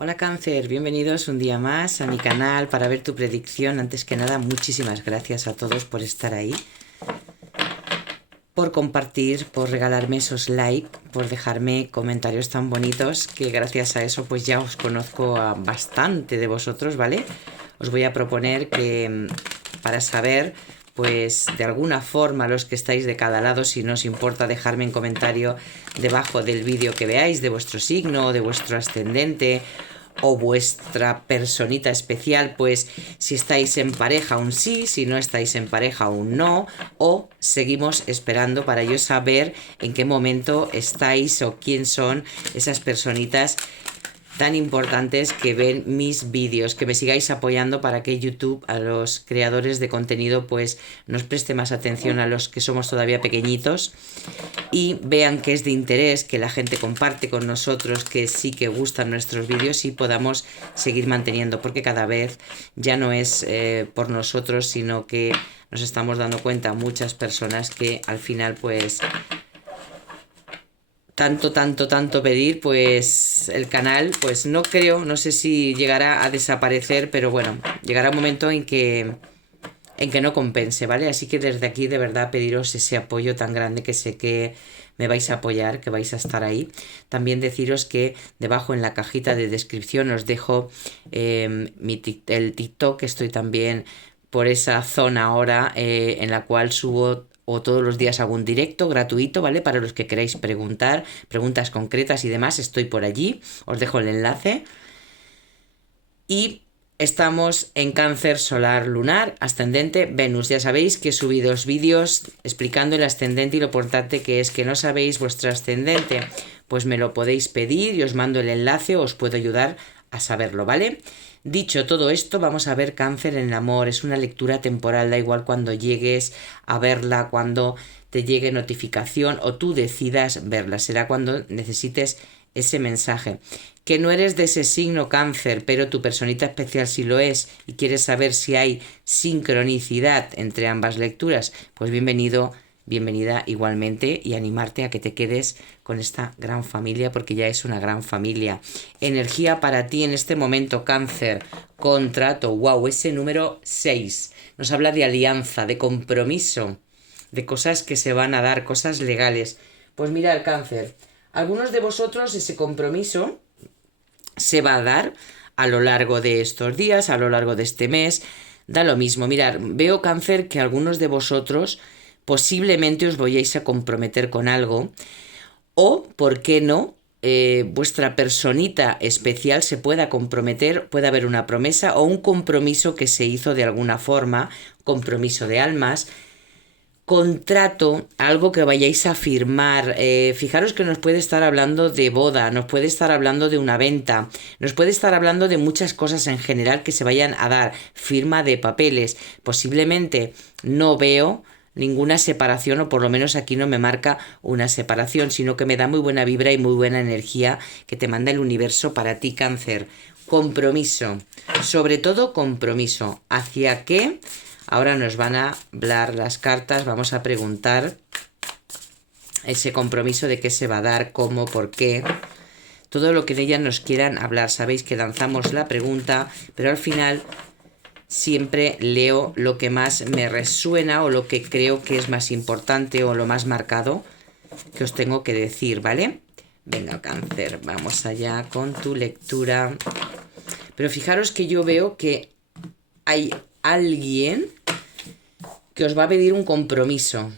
Hola Cáncer, bienvenidos un día más a mi canal para ver tu predicción. Antes que nada, muchísimas gracias a todos por estar ahí, por compartir, por regalarme esos likes, por dejarme comentarios tan bonitos que gracias a eso pues ya os conozco a bastante de vosotros, ¿vale? Os voy a proponer que para saber pues de alguna forma los que estáis de cada lado, si no os importa dejarme en comentario debajo del vídeo que veáis de vuestro signo, de vuestro ascendente o vuestra personita especial, pues si estáis en pareja un sí, si no estáis en pareja un no, o seguimos esperando para yo saber en qué momento estáis o quién son esas personitas tan importantes que ven mis vídeos, que me sigáis apoyando para que YouTube a los creadores de contenido pues nos preste más atención a los que somos todavía pequeñitos y vean que es de interés, que la gente comparte con nosotros, que sí que gustan nuestros vídeos y podamos seguir manteniendo, porque cada vez ya no es por nosotros, sino que nos estamos dando cuenta muchas personas que al final pues tanto pedir, pues el canal, pues no creo, no sé si llegará a desaparecer, pero bueno, llegará un momento en que no compense, ¿vale? Así que desde aquí de verdad pediros ese apoyo tan grande que sé que me vais a apoyar, que vais a estar ahí. También deciros que debajo en la cajita de descripción os dejo el TikTok, que estoy también por esa zona ahora en la cual subo o todos los días hago un directo gratuito, ¿vale? Para los que queráis preguntar, preguntas concretas y demás, estoy por allí, os dejo el enlace. Y estamos en Cáncer solar lunar, ascendente Venus. Ya sabéis que he subido vídeos explicando el ascendente y lo importante que es. Que no sabéis vuestro ascendente, pues me lo podéis pedir y os mando el enlace, os puedo ayudar a saberlo, ¿vale? Dicho todo esto, vamos a ver Cáncer en el amor. Es una lectura temporal, da igual cuando llegues a verla, cuando te llegue notificación o tú decidas verla. Será cuando necesites ese mensaje. Que no eres de ese signo Cáncer, pero tu personita especial sí lo es y quieres saber si hay sincronicidad entre ambas lecturas, pues bienvenido, bienvenida igualmente y animarte a que te quedes con esta gran familia porque ya es una gran familia. Energía para ti en este momento Cáncer, contrato, wow, ese número 6 nos habla de alianza, de compromiso, de cosas que se van a dar, cosas legales. Pues mira, Cáncer, algunos de vosotros ese compromiso se va a dar a lo largo de estos días, a lo largo de este mes, da lo mismo. Mirad, veo Cáncer que algunos de vosotros posiblemente os vayáis a comprometer con algo o, ¿por qué no?, vuestra personita especial se pueda comprometer, puede haber una promesa o un compromiso que se hizo de alguna forma, compromiso de almas, contrato, algo que vayáis a firmar. Fijaros que nos puede estar hablando de boda, nos puede estar hablando de una venta, nos puede estar hablando de muchas cosas en general que se vayan a dar, firma de papeles. Posiblemente no veo ninguna separación, o por lo menos aquí no me marca una separación, sino que me da muy buena vibra y muy buena energía que te manda el universo para ti, Cáncer. Compromiso, sobre todo compromiso. ¿Hacia qué? Ahora nos van a hablar las cartas, vamos a preguntar ese compromiso de qué se va a dar, cómo, por qué, todo lo que de ellas nos quieran hablar. Sabéis que lanzamos la pregunta, pero al final siempre leo lo que más me resuena o lo que creo que es más importante o lo más marcado que os tengo que decir, ¿vale? Venga, Cáncer, vamos allá con tu lectura. Pero fijaros que yo veo que hay alguien que os va a pedir un compromiso,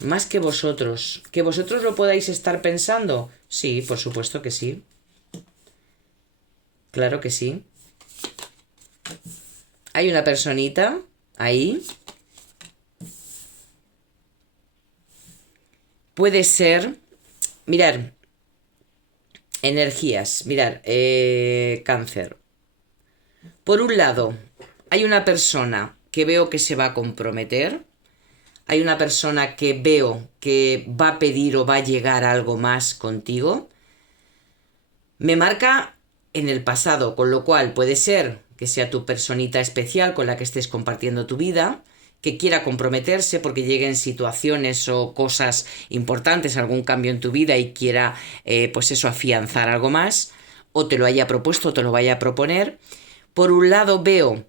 más que vosotros. ¿Que vosotros lo podáis estar pensando? Sí, por supuesto que sí. Claro que sí. Hay una personita ahí. Puede ser, mirar, energías, mirar, Cáncer. Por un lado, hay una persona que veo que se va a comprometer. Hay una persona que veo que va a pedir o va a llegar a algo más contigo. Me marca en el pasado, con lo cual puede ser que sea tu personita especial con la que estés compartiendo tu vida, que quiera comprometerse porque lleguen situaciones o cosas importantes, algún cambio en tu vida y quiera, pues eso, afianzar algo más. o te lo haya propuesto o te lo vaya a proponer. Por un lado veo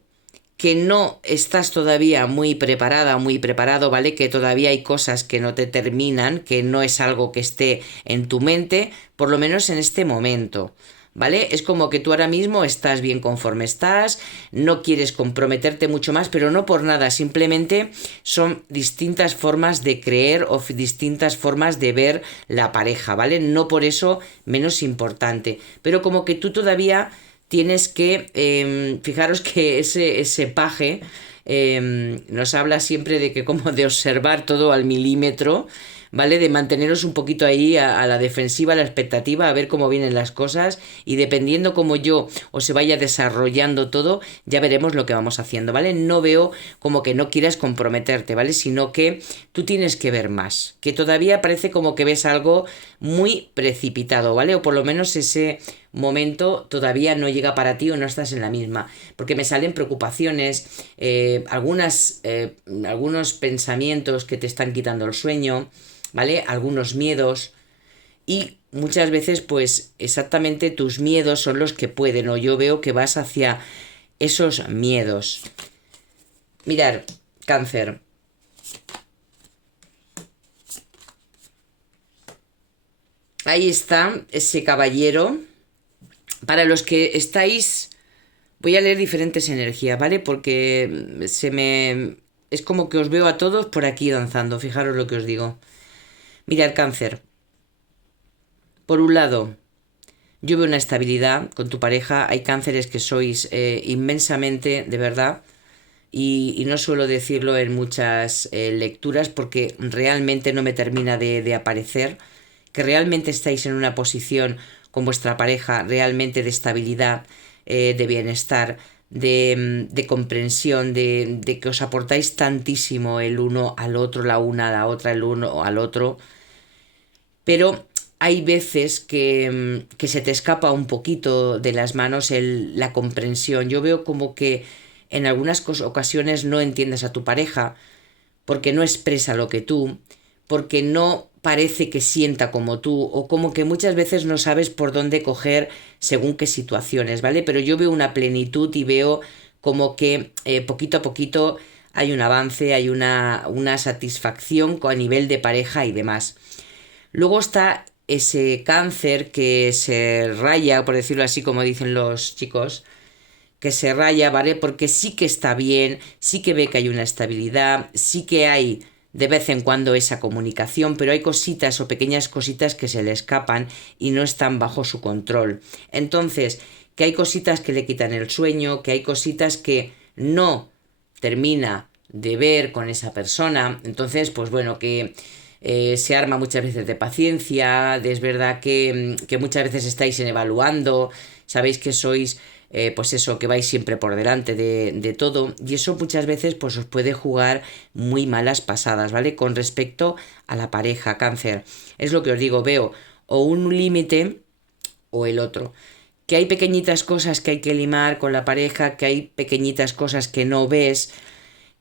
que no estás todavía muy preparada, muy preparado, ¿vale? Que todavía hay cosas que no te terminan, que no es algo que esté en tu mente, por lo menos en este momento, ¿vale? Es como que tú ahora mismo estás bien conforme estás, no quieres comprometerte mucho más, pero no por nada, simplemente son distintas formas de creer o distintas formas de ver la pareja, ¿vale? No por eso menos importante, pero como que tú todavía tienes que, fijaros que ese paje nos habla siempre de que como de observar todo al milímetro, ¿vale? De manteneros un poquito ahí a la defensiva, a la expectativa, a ver cómo vienen las cosas y dependiendo cómo yo o se vaya desarrollando todo, ya veremos lo que vamos haciendo, ¿vale? No veo como que no quieras comprometerte, ¿vale? Sino que tú tienes que ver más, que todavía parece como que ves algo muy precipitado, ¿vale? O por lo menos ese momento todavía no llega para ti o no estás en la misma, porque me salen preocupaciones, algunos pensamientos que te están quitando el sueño, ¿vale? Algunos miedos y muchas veces pues exactamente tus miedos son los que pueden o yo veo que vas hacia esos miedos. Mirar, Cáncer. Ahí está ese caballero. Para los que estáis, voy a leer diferentes energías, ¿vale? Porque es como que os veo a todos por aquí danzando, fijaros lo que os digo. Mirad, Cáncer. Por un lado, yo veo una estabilidad con tu pareja. Hay cánceres que sois inmensamente, de verdad, y no suelo decirlo en muchas lecturas porque realmente no me termina de aparecer, que realmente estáis en una posición con vuestra pareja realmente de estabilidad, de bienestar, de comprensión, de que os aportáis tantísimo el uno al otro, la una a la otra, el uno al otro, pero hay veces que se te escapa un poquito de las manos la comprensión. Yo veo como que en algunas ocasiones no entiendes a tu pareja porque no expresa lo que tú, porque no parece que sienta como tú, o como que muchas veces no sabes por dónde coger según qué situaciones, ¿vale? Pero yo veo una plenitud y veo como que poquito a poquito hay un avance, hay una satisfacción a nivel de pareja y demás. Luego está ese cáncer que se raya, por decirlo así como dicen los chicos, que se raya, ¿vale? Porque sí que está bien, sí que ve que hay una estabilidad, sí que hay de vez en cuando esa comunicación, pero hay cositas o pequeñas cositas que se le escapan y no están bajo su control. Entonces, que hay cositas que le quitan el sueño, que hay cositas que no termina de ver con esa persona. Entonces, pues bueno, que se arma muchas veces de paciencia, es verdad que muchas veces estáis en evaluando, sabéis que sois pues eso, que vais siempre por delante de todo y eso muchas veces pues os puede jugar muy malas pasadas, ¿vale? Con respecto a la pareja, Cáncer. Es lo que os digo, veo o un límite o el otro. Que hay pequeñitas cosas que hay que limar con la pareja, que hay pequeñitas cosas que no ves,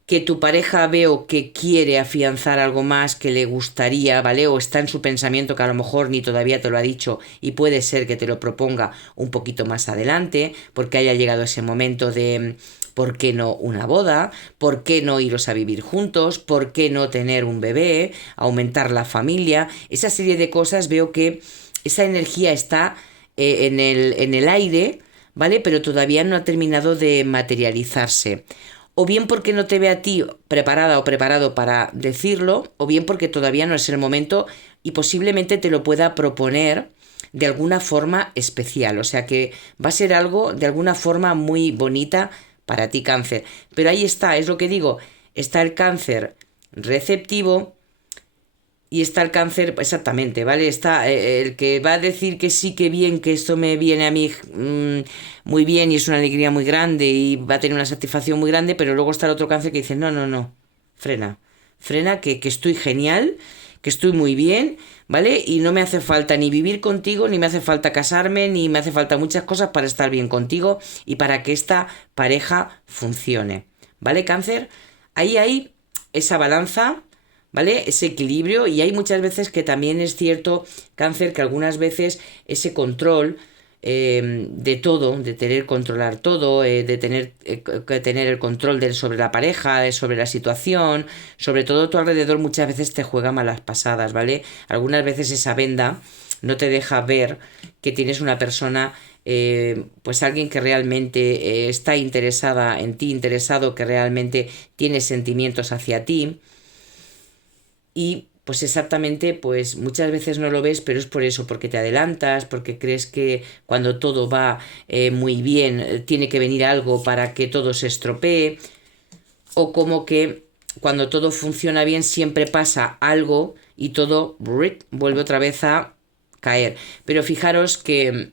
que tu pareja veo que quiere afianzar algo más, que le gustaría, ¿vale? O está en su pensamiento que a lo mejor ni todavía te lo ha dicho y puede ser que te lo proponga un poquito más adelante, porque haya llegado ese momento de ¿por qué no una boda? ¿Por qué no iros a vivir juntos? ¿Por qué no tener un bebé? ¿Aumentar la familia? Esa serie de cosas veo que esa energía está en el aire, ¿vale? Pero todavía no ha terminado de materializarse. O bien porque no te ve a ti preparada o preparado para decirlo, o bien porque todavía no es el momento y posiblemente te lo pueda proponer de alguna forma especial. O sea que va a ser algo de alguna forma muy bonita para ti, Cáncer. Pero ahí está, es lo que digo, está el Cáncer receptivo y está el Cáncer, exactamente, ¿vale? Está el que va a decir que sí, que bien, que esto me viene a mí muy bien y es una alegría muy grande y va a tener una satisfacción muy grande, pero luego está el otro Cáncer que dice, no, no, no, frena, frena, que estoy genial, que estoy muy bien, ¿vale? Y no me hace falta ni vivir contigo, ni me hace falta casarme, ni me hace falta muchas cosas para estar bien contigo y para que esta pareja funcione, ¿vale, Cáncer? Ahí hay esa balanza, ¿vale? Ese equilibrio y hay muchas veces que también es cierto, Cáncer, que algunas veces ese control de todo, de tener controlar todo, de tener que tener el control sobre la pareja, sobre la situación, sobre todo tu alrededor muchas veces te juega malas pasadas, ¿vale? Algunas veces esa venda no te deja ver que tienes una persona, pues alguien que realmente está interesada en ti, interesado, que realmente tiene sentimientos hacia ti. Y pues exactamente, pues muchas veces no lo ves, pero es por eso, porque te adelantas, porque crees que cuando todo va muy bien, tiene que venir algo para que todo se estropee, o como que cuando todo funciona bien siempre pasa algo y todo vuelve otra vez a caer. Pero fijaros que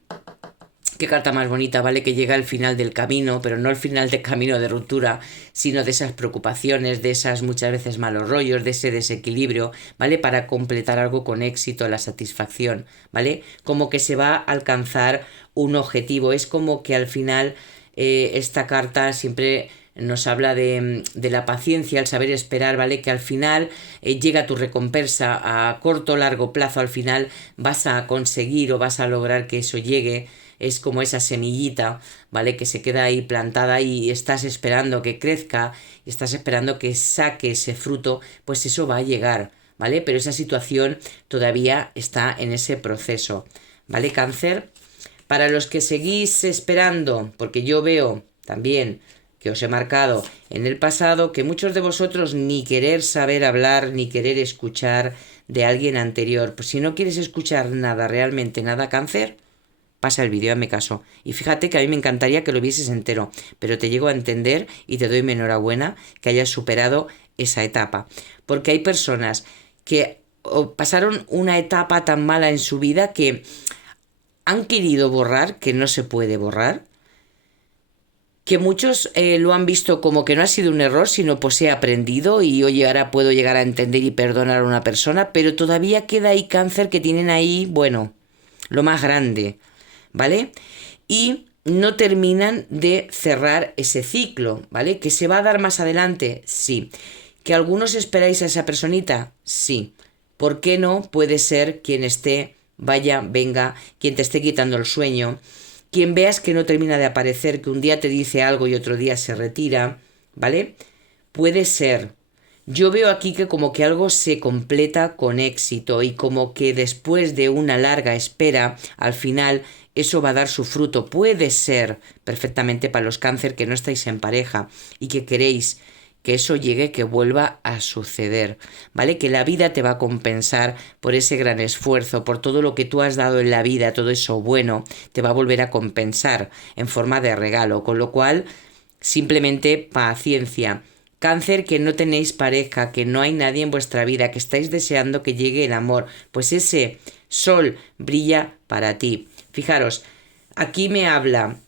qué carta más bonita, ¿vale? Que llega al final del camino, pero no al final del camino de ruptura, sino de esas preocupaciones, de esas muchas veces malos rollos, de ese desequilibrio, ¿vale? Para completar algo con éxito, la satisfacción, ¿vale? Como que se va a alcanzar un objetivo. Es como que al final esta carta siempre nos habla de la paciencia, el saber esperar, ¿vale? Que al final llega tu recompensa a corto o largo plazo, al final vas a conseguir o vas a lograr que eso llegue. Es como esa semillita, ¿vale? Que se queda ahí plantada y estás esperando que crezca, y estás esperando que saque ese fruto, pues eso va a llegar, ¿vale? Pero esa situación todavía está en ese proceso, ¿vale? Cáncer. Para los que seguís esperando, porque yo veo también que os he marcado en el pasado que muchos de vosotros ni querer saber hablar, ni querer escuchar de alguien anterior. Pues si no quieres escuchar nada, realmente nada, Cáncer, pasa el vídeo, hazme caso. Y fíjate que a mí me encantaría que lo vieses entero, pero te llego a entender y te doy mi enhorabuena que hayas superado esa etapa. Porque hay personas que pasaron una etapa tan mala en su vida que han querido borrar, que no se puede borrar, que muchos lo han visto como que no ha sido un error, sino pues he aprendido y oye, ahora puedo llegar a entender y perdonar a una persona, pero todavía queda ahí Cáncer que tienen ahí, bueno, lo más grande, ¿vale? Y no terminan de cerrar ese ciclo, ¿vale? ¿Que se va a dar más adelante? Sí. ¿Que algunos esperáis a esa personita? Sí. ¿Por qué no? Puede ser quien esté, vaya, venga, quien te esté quitando el sueño, quien veas que no termina de aparecer, que un día te dice algo y otro día se retira, ¿vale? Puede ser. Yo veo aquí que como que algo se completa con éxito y como que después de una larga espera, al final eso va a dar su fruto. Puede ser perfectamente para los Cáncer que no estáis en pareja y que queréis que eso llegue, que vuelva a suceder, ¿vale? Que la vida te va a compensar por ese gran esfuerzo, por todo lo que tú has dado en la vida, todo eso bueno, te va a volver a compensar en forma de regalo, con lo cual, simplemente paciencia. Cáncer, que no tenéis pareja, que no hay nadie en vuestra vida, que estáis deseando que llegue el amor, pues ese sol brilla para ti. Fijaros, aquí me habla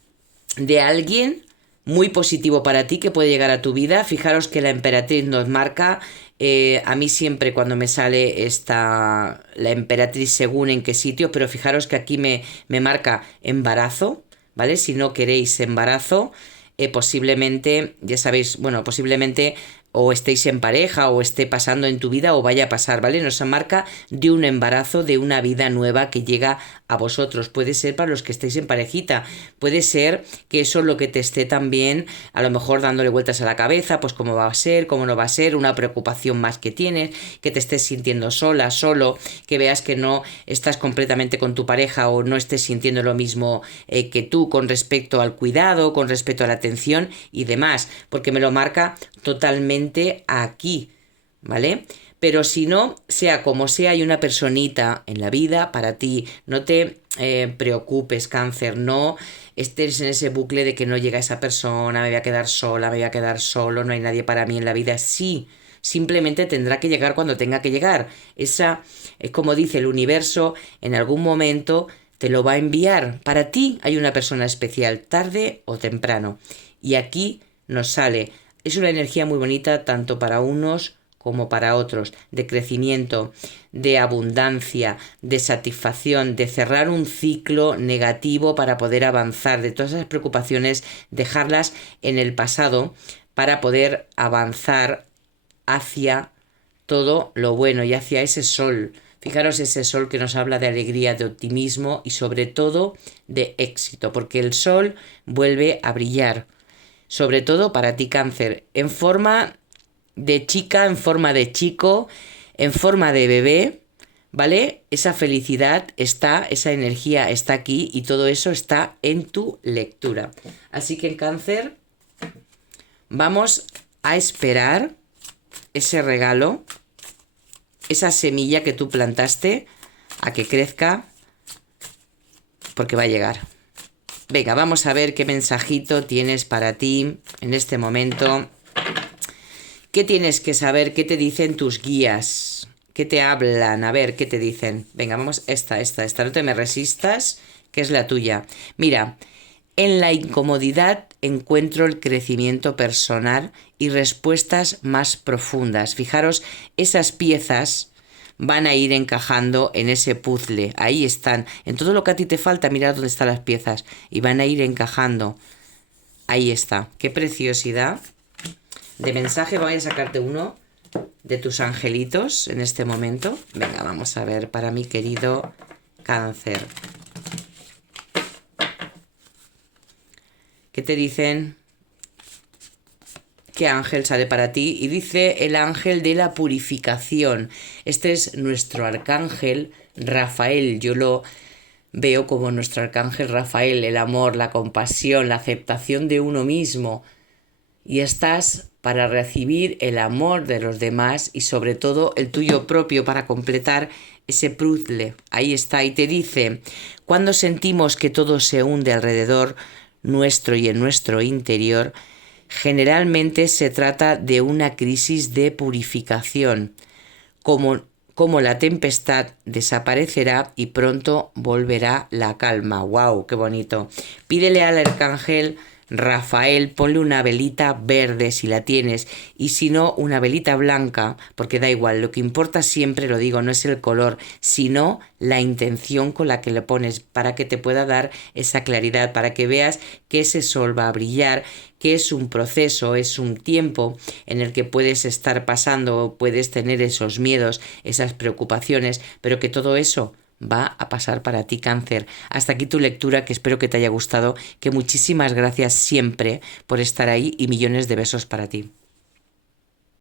de alguien muy positivo para ti que puede llegar a tu vida. Fijaros que la emperatriz nos marca. A mí siempre cuando me sale la emperatriz según en qué sitio, pero fijaros que aquí me marca embarazo, ¿vale? Si no queréis embarazo, posiblemente, ya sabéis, bueno, posiblemente o estéis en pareja o esté pasando en tu vida o vaya a pasar, ¿vale? Nos marca de un embarazo, de una vida nueva que llega a vosotros. Puede ser para los que estéis en parejita, puede ser que eso es lo que te esté también a lo mejor dándole vueltas a la cabeza, pues cómo va a ser, cómo no va a ser, una preocupación más que tienes, que te estés sintiendo sola, solo, que veas que no estás completamente con tu pareja o no estés sintiendo lo mismo que tú con respecto al cuidado, con respecto a la atención y demás, porque me lo marca totalmente aquí, ¿vale? Pero si no, sea como sea, hay una personita en la vida para ti. No te preocupes, Cáncer, no estés en ese bucle de que no llega esa persona, me voy a quedar sola, me voy a quedar solo, no hay nadie para mí en la vida. Sí, simplemente tendrá que llegar cuando tenga que llegar. Esa es como dice el universo, en algún momento te lo va a enviar. Para ti hay una persona especial, tarde o temprano. Y aquí nos sale. Es una energía muy bonita tanto para unos como para otros, de crecimiento, de abundancia, de satisfacción, de cerrar un ciclo negativo para poder avanzar, de todas esas preocupaciones, dejarlas en el pasado para poder avanzar hacia todo lo bueno y hacia ese sol, Fijaros ese sol que nos habla de alegría, de optimismo y sobre todo de éxito, porque el sol vuelve a brillar, sobre todo para ti, Cáncer, en forma de chica, en forma de chico, en forma de bebé, ¿vale? Esa felicidad está, esa energía está aquí y todo eso está en tu lectura. Así que en Cáncer vamos a esperar ese regalo, esa semilla que tú plantaste, a que crezca, porque va a llegar. Venga, vamos a ver qué mensajito tienes para ti en este momento. ¿Qué tienes que saber? ¿Qué te dicen tus guías? ¿Qué te hablan? A ver, ¿qué te dicen? Venga, vamos, esta. No te me resistas, que es la tuya. Mira, en la incomodidad encuentro el crecimiento personal y respuestas más profundas. Fijaros, esas piezas van a ir encajando en ese puzzle. Ahí están. En todo lo que a ti te falta, mirad dónde están las piezas. Y van a ir encajando. Ahí está. ¡Qué preciosidad! De mensaje voy a sacarte uno de tus angelitos en este momento. Venga, vamos a ver para mi querido Cáncer. ¿Qué te dicen? ¿Qué ángel sale para ti? Y dice el ángel de la purificación. Este es nuestro arcángel Rafael. Yo lo veo como nuestro arcángel Rafael, el amor, la compasión, la aceptación de uno mismo. Y estás para recibir el amor de los demás y sobre todo el tuyo propio para completar ese puzzle. Ahí está. Y te dice, cuando sentimos que todo se hunde alrededor nuestro y en nuestro interior, generalmente se trata de una crisis de purificación, como la tempestad desaparecerá y pronto volverá la calma. ¡Wow! ¡Qué bonito! Pídele al arcángel Rafael, ponle una velita verde si la tienes y si no, una velita blanca, porque da igual, lo que importa siempre, lo digo, no es el color, sino la intención con la que le pones para que te pueda dar esa claridad, para que veas que ese sol va a brillar, que es un proceso, es un tiempo en el que puedes estar pasando, puedes tener esos miedos, esas preocupaciones, pero que todo eso va a pasar para ti, Cáncer. Hasta aquí tu lectura, que espero que te haya gustado, que muchísimas gracias siempre por estar ahí y millones de besos para ti.